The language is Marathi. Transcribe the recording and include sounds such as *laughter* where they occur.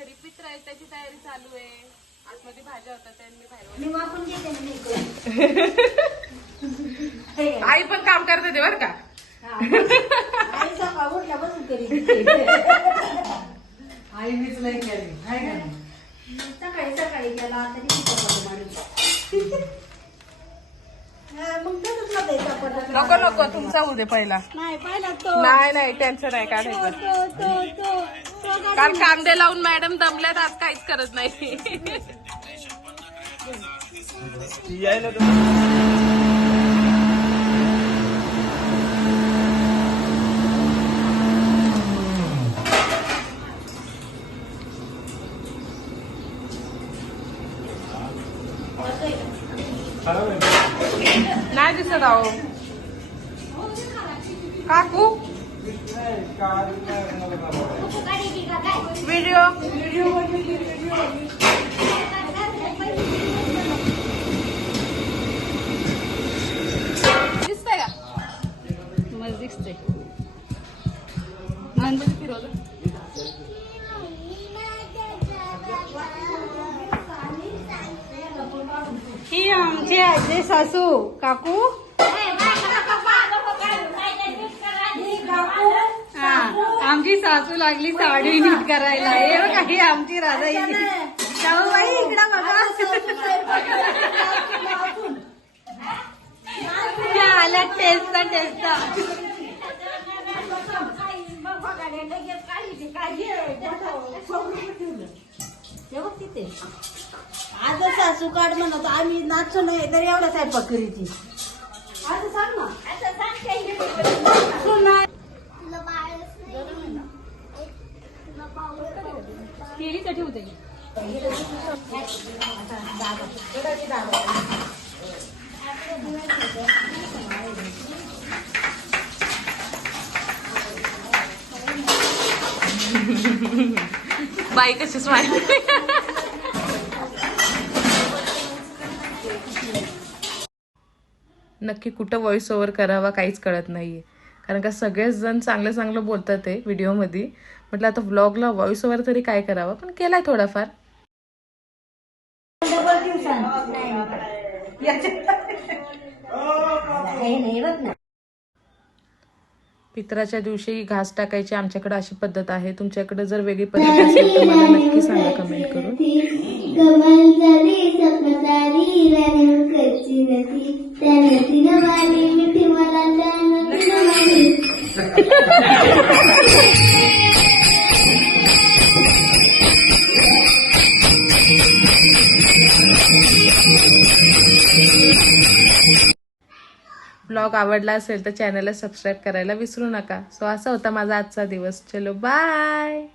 घरी पित्र आहे त्याची तयारी चालू आहे आतमध्ये भाज्या होतात त्यांनी बाहेर मी वापरून घेते ना. *laughs* आई पण काम करते ते बरं का हा, आई सकाळ उठल्यापासून करीत आई मीच नाही केली हाय का नाही? सकाळी सकाळी गेला आता किती चपात्या मारून. हा, मग तसंच होतंय चपात्या. नको नको तुमचा उद्या पहिला. नाही पहिला तो. नाही नाही टेन्शन नाही तो काढायचं तो तो तो तो गाडी- काल कांदे लावून मॅडम दमल्यात आज काहीच करत नाही. नाही दिसत आहो काकू? व्हिडिओ दिसतंय का? मस्त दिसते आतमध्ये फिरवलं. ही आमची आजी सासू. काकू? हा आमची सासू लागली साडी नीट करायला. हे बघा ही आमची राधाई. जाऊ बाई इकडं बघा. आल्या टेस्ट टेस्ट आहे. काढ म्हणत आम्ही नाचू नाही तर एवढा स्वयंपाक करीची असं सांग ना. केली तर ठेवते बाई कशी माहिती नक्की कुठं व्हॉइस ओव्हर करावा काहीच कळत नाही आहे कारण का सगळेच जण चांगलं चांगलं बोलतात आहे व्हिडिओमध्ये म्हटलं आता व्लॉगला व्हॉइस ओव्हर तरी काय करावा? पण केलाय थोडाफार. पित्राच्या दिवशी घास टाकायची आमच्याकडे अशी पद्धत आहे. तुमच्याकडे जर वेगळी पद्धत असेल तर मला नक्की सांगा कमेंट करून. ब्लॉग आवडला असेल तर चॅनलला सबस्क्राईब करायला विसरू नका. सो असा होता माझा आजचा दिवस. चलो बाय